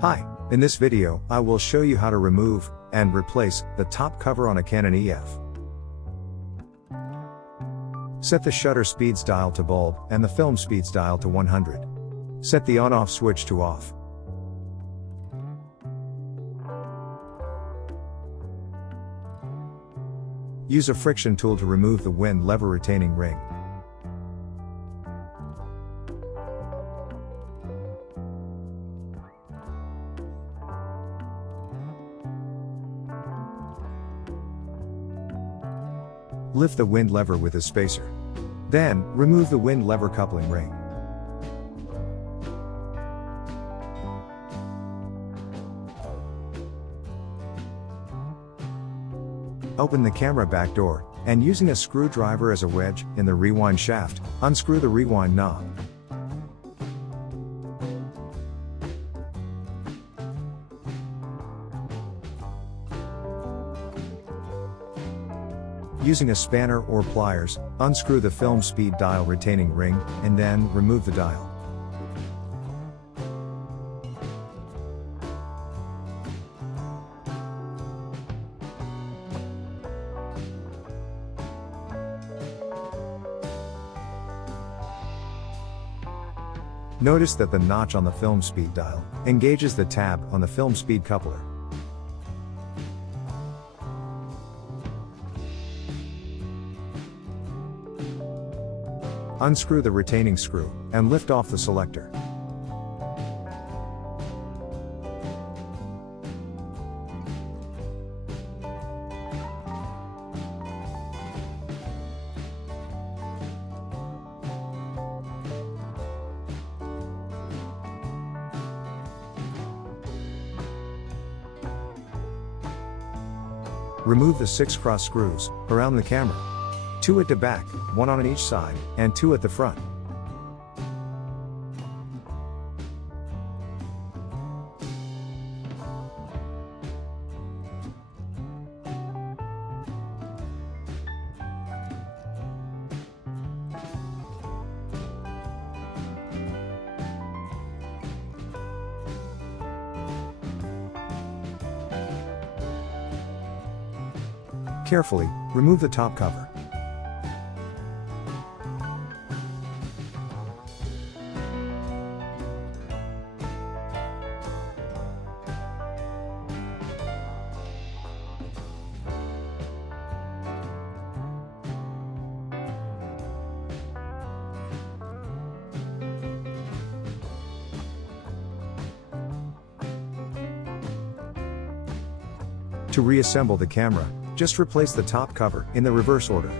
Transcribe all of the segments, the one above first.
Hi, in this video, I will show you how to remove and replace the top cover on a Canon EF. Set the shutter speeds dial to bulb and the film speeds dial to 100. Set the on-off switch to off. Use a friction tool to remove the wind lever retaining ring. Lift the wind lever with a spacer. Then, remove the wind lever coupling ring. Open the camera back door, and using a screwdriver as a wedge in the rewind shaft, unscrew the rewind knob. Using a spanner or pliers, unscrew the film speed dial retaining ring, and then remove the dial. Notice that the notch on the film speed dial engages the tab on the film speed coupler. Unscrew the retaining screw, and lift off the selector. Remove the 6 cross screws around the camera. 2 at the back, 1 on each side, and 2 at the front. Carefully, remove the top cover. To reassemble the camera, just replace the top cover in the reverse order.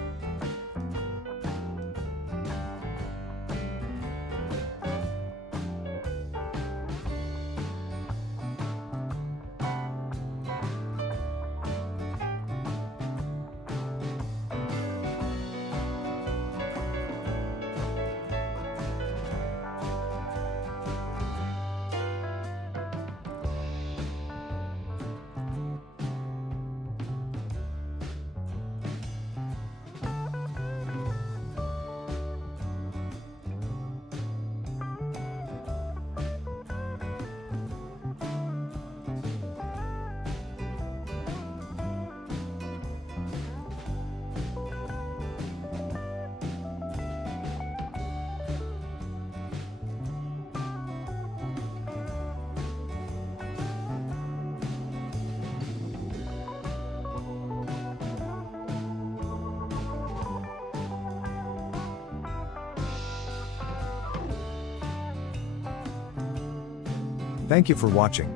Thank you for watching.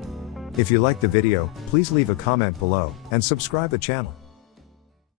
If you liked the video, please leave a comment below and subscribe the channel.